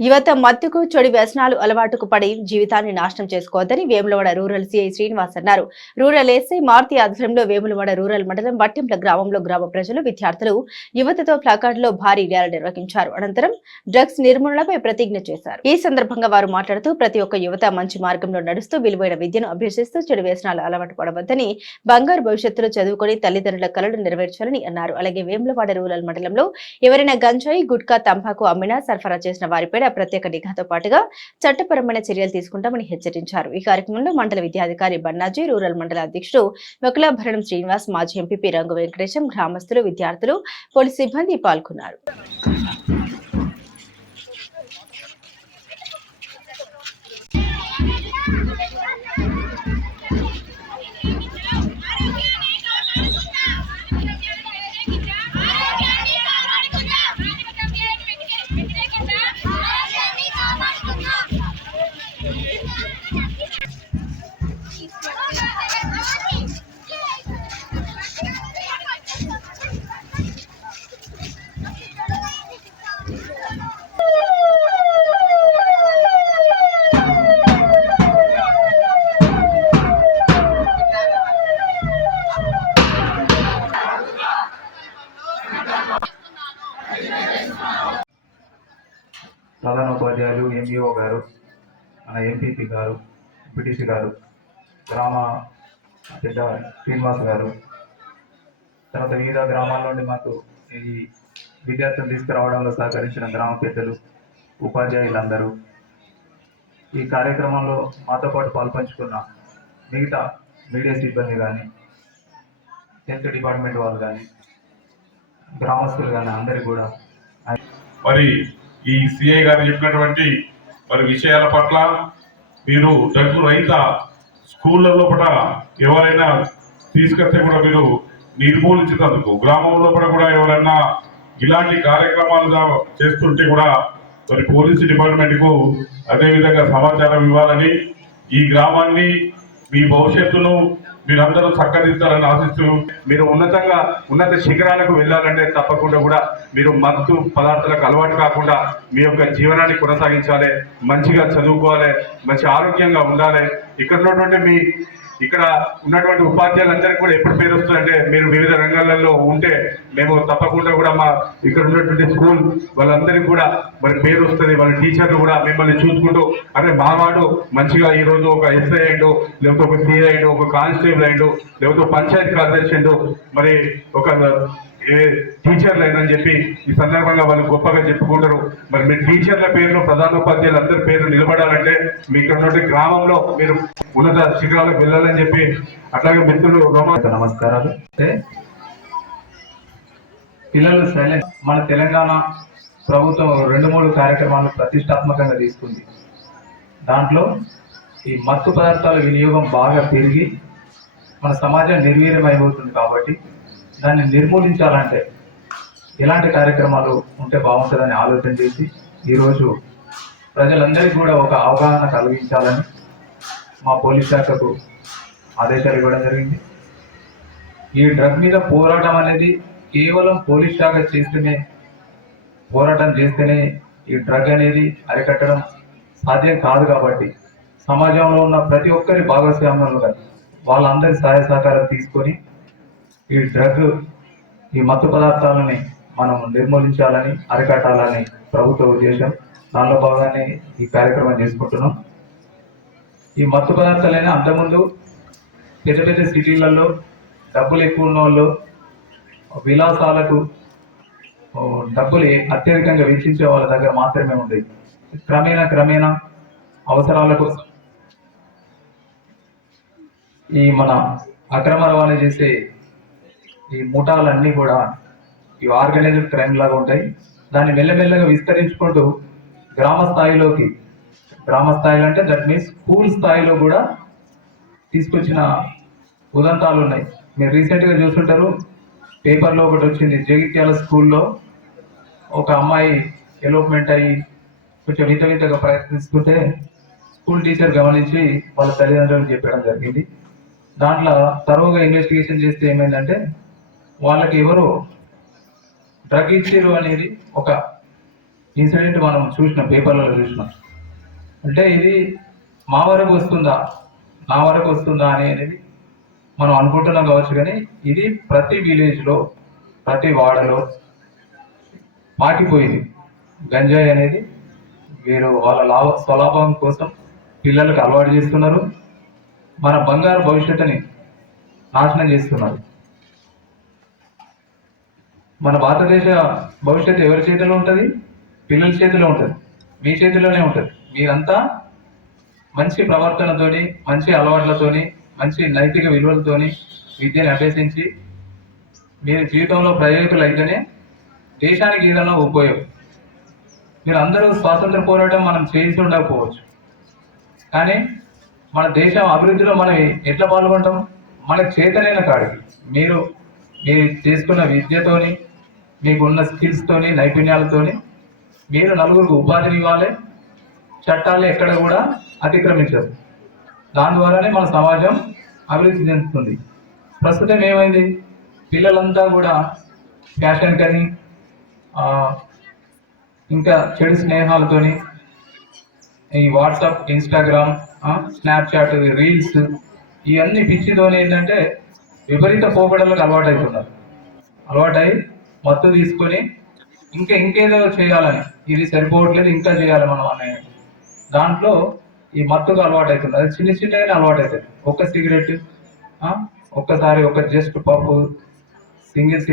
యువత మత్తుకు చెడు వ్యసనాలు అలవాటుకు పడి జీవితాన్ని నాశనం చేసుకోవద్దని వేములవాడ రూరల్ సిఐ శ్రీనివాస్ అన్నారు. రూరల్ ఎస్ఐ మారుతి ఆధ్వర్యంలో వేములవాడ రూరల్ మండలం బట్టింప్ల గ్రామంలో గ్రామ ప్రజలు విద్యార్థులు యువతతో ప్లాకార్డులో భారీ ర్యాలీ నిర్వహించారు. అనంతరం డ్రగ్స్ నిర్మూలనపై ప్రతిజ్ఞ చేశారు. ఈ సందర్భంగా వారు మాట్లాడుతూ ప్రతి ఒక్క యువత మంచి మార్గంలో నడుస్తూ విలువైన విద్యను అభ్యసిస్తూ చెడు వ్యసనాలు అలవాటు పడవద్దని బంగారు భవిష్యత్తులో చదువుకొని తల్లిదండ్రుల కలలు నెరవేర్చాలని అన్నారు. అలాగే వేములవాడ రూరల్ మండలంలో ఎవరైనా గంజాయి గుట్కా తంబాకు అమ్మినా సరఫరా చేసిన వారిపై ప్రత్యేక నిఘాతో పాటుగా చట్టపరమైన చర్యలు తీసుకుంటామని హెచ్చరించారు. ఈ కార్యక్రమంలో మండల విద్యాధికారి బన్నాజీ రూరల్ మండల అధ్యక్షుడు మొకలాభరణం శ్రీనివాస్ మాజీ ఎంపీపీ రంగు వెంకటేశం గ్రామస్తులు విద్యార్థులు పోలీసు సిబ్బంది పాల్గొన్నారు. ప్రధాన ఉపాధ్యాయులు ఎంఈఓ గారు మన ఎంపీపీ గారు ఎంపీటీసీ గారు గ్రామ పెద్ద శ్రీనివాస్ గారు తర్వాత వివిధ గ్రామాల నుండి మాకు ఈ విద్యార్థులు తీసుకురావడంలో సహకరించిన గ్రామ పెద్దలు ఉపాధ్యాయులందరూ ఈ కార్యక్రమంలో మాతో పాటు పాల్పంచుకున్న మిగతా మీడియా సిబ్బంది కానీ హెల్త్ డిపార్ట్మెంట్ వాళ్ళు కానీ గ్రామస్తులు కానీ అందరికీ కూడా. మరి ఈ సిఐ గారు చెప్పినటువంటి మరి విషయాల పట్ల మీరు డబ్బు రహిత స్కూళ్ళ లోపల ఎవరైనా తీసుకొస్తే కూడా మీరు నిర్మూలించినందుకు గ్రామంలో కూడా ఎవరైనా ఇలాంటి కార్యక్రమాలు చేస్తుంటే కూడా మరి పోలీసు డిపార్ట్మెంట్కు అదేవిధంగా సమాచారం ఇవ్వాలని ఈ గ్రామాన్ని మీ భవిష్యత్తును మీరందరూ సహకరించాలని ఆశిస్తూ మీరు ఉన్నతంగా ఉన్నత శిఖరాలకు వెళ్ళాలంటే తప్పకుండా కూడా మీరు మత్తు పదార్థాలకు అలవాటు కాకుండా మీ యొక్క జీవనాన్ని కొనసాగించాలి మంచిగా చదువుకోవాలి మంచి ఆరోగ్యంగా ఉండాలి. ఇక్కడ ఉన్నటువంటి మీ ఇక్కడ ఉన్నటువంటి ఉపాధ్యాయులందరికీ కూడా ఎప్పుడు పేరు వస్తుందంటే మీరు వివిధ రంగాలలో ఉంటే మేము తప్పకుండా కూడా మా ఇక్కడ ఉన్నటువంటి స్కూల్ వాళ్ళందరికీ కూడా మరి పేరు వస్తుంది వాళ్ళ టీచర్లు కూడా మిమ్మల్ని చూసుకుంటూ అరే మావాడు మంచిగా ఈ రోజు ఒక ఎస్ఐ అయ్యిండు లేకపోతే ఒక సిఐ అయ్యిండు ఒక కానిస్టేబుల్ అయ్యిండు లేకపోతే పంచాయత్ కార్యదర్శి అయ్యిండు మరి ఒక ఏ టీచర్లు అయినని చెప్పి ఈ సందర్భంగా వాళ్ళు గొప్పగా చెప్పుకుంటారు. మరి మీ టీచర్ల పేర్లు ప్రధానోపాధ్యాయులు అందరి పేర్లు నిలబడాలంటే మీ ఇక్కడ గ్రామంలో మీరు ఉన్నత శిఖరాలకు వెళ్ళాలని చెప్పి అట్లాగే మిత్రులు రోమా నమస్కారాలు. అంటే పిల్లలు సైలెంట్ మన తెలంగాణ ప్రభుత్వం రెండు మూడు కార్యక్రమాలను ప్రతిష్టాత్మకంగా తీసుకుంది. దాంట్లో ఈ మత్తు పదార్థాల వినియోగం బాగా పెరిగి మన సమాజం నిర్వీర్యమైపోతుంది కాబట్టి దాన్ని నిర్మూలించాలంటే ఎలాంటి కార్యక్రమాలు ఉంటే బాగుంటుందని ఆలోచన చేసి ఈరోజు ప్రజలందరికీ కూడా ఒక అవగాహన కలిగించాలని మా పోలీస్ శాఖకు ఆదేశాలు ఇవ్వడం జరిగింది. ఈ డ్రగ్ మీద పోరాటం అనేది కేవలం పోలీస్ శాఖ చేస్తేనే పోరాటం చేస్తేనే ఈ డ్రగ్ అనేది అరికట్టడం సాధ్యం కాదు కాబట్టి సమాజంలో ఉన్న ప్రతి ఒక్కరి భాగస్వామ్యంలో వాళ్ళందరి సహాయ సహకారం తీసుకొని ఈ డ్రగ్ ఈ మత్తు పదార్థాలని మనం నిర్మూలించాలని అరికట్టాలని ప్రభుత్వ ఉద్దేశం. దానిలో భాగంగానే ఈ కార్యక్రమం చేసుకుంటున్నాం. ఈ మత్తు పదార్థాలైనా అంతకుముందు పెద్ద పెద్ద సిటీలలో డబ్బులు ఎక్కువ ఉన్న వాళ్ళు విలాసాలకు డబ్బులు అత్యధికంగా వెచ్చించే వాళ్ళ దగ్గర మాత్రమే ఉంది క్రమేణా క్రమేణా అవసరాల కోసం ఈ మన అక్రమ రవాణా చేసే ఈ ముఠాలన్నీ కూడా ఈ ఆర్గనైజ్డ్ క్రైమ్ లాగా ఉంటాయి. దాన్ని మెల్లమెల్లగా విస్తరించుకుంటూ గ్రామ స్థాయిలోకి గ్రామ స్థాయిలో అంటే దట్ మీన్స్ స్కూల్ స్థాయిలో కూడా తీసుకొచ్చిన ఉదంతాలు ఉన్నాయి. మీరు రీసెంట్గా చూస్తుంటారు పేపర్లో ఒకటి వచ్చింది జగిత్యాల స్కూల్లో ఒక అమ్మాయి ఎలోప్మెంట్ అయ్యి కొంచెం వింత వింతగా ప్రయత్నిస్తుంటే స్కూల్ టీచర్ గమనించి వాళ్ళ తల్లిదండ్రులకు చెప్పడం జరిగింది. దాంట్లో తరువుగా ఇన్వెస్టిగేషన్ చేస్తే ఏమైందంటే వాళ్ళకి ఎవరు డ్రగ్ ఇచ్చారు అనేది ఒక ఇన్సిడెంట్ మనం చూసిన పేపర్లలో చూసినాం. అంటే ఇది మా వరకు వస్తుందా నా వరకు వస్తుందా అనేది మనం అనుకుంటున్నాం కావచ్చు కానీ ఇది ప్రతి విలేజ్లో ప్రతి వాడలో పాకిపోయింది. గంజాయి అనేది వీరు వాళ్ళ లాభ స్వలాభం కోసం పిల్లలకు అలవాటు చేస్తున్నారు. మన బంగారు భవిష్యత్తుని నాశనం చేస్తున్నారు. మన భారతదేశ భవిష్యత్తు ఎవరి చేతిలో ఉంటుంది? పిల్లల చేతిలో ఉంటుంది. మీ చేతిలోనే ఉంటుంది. మీరంతా మంచి ప్రవర్తనతోని మంచి అలవాట్లతోని మంచి నైతిక విలువలతోని విద్యను అభ్యసించి మీరు జీవితంలో ప్రయోజకులు అయితేనే దేశానికి ఏదైనా ఉపయోగం. మీరు అందరూ స్వాతంత్ర పోరాటం మనం చేసి ఉండకపోవచ్చు. కానీ మన దేశం అభివృద్ధిలో మనం ఎట్లా పాల్గొంటాం? మనకు చేతనైన కాడికి. మీరు మీరు చేసుకున్న విద్యతోని మీకున్న స్కిల్స్తోని నైపుణ్యాలతోని మీరు నలుగురికి ఉపాధిని ఇవ్వాలి. చట్టాలు ఎక్కడ కూడా అతిక్రమించదు. దాని ద్వారానే మన సమాజం అభివృద్ధి చెందుతుంది. ప్రస్తుతం ఏమైంది? పిల్లలంతా కూడా ఫ్యాషన్ కని ఇంకా చెడు స్నేహాలతోని ఈ వాట్సాప్ ఇన్స్టాగ్రామ్ స్నాప్చాట్ రీల్స్ ఇవన్నీ పిచ్చితోనే ఏంటంటే విపరీత పోకడలకు అలవాటు అవుతున్నారు అలవాటై మత్తు తీసుకొని ఇంకా ఇంకేదో చేయాలని ఇది సరిపోవట్లేదు ఇంకా చేయాలి మనం అనే దాంట్లో ఈ మత్తుకు అలవాటు అవుతుంది అది చిన్న చిన్నగానే అలవాటు అవుతుంది ఒక్క సిగరెట్ ఒక్కసారి ఒక జస్ట్ పప్పు సింగిల్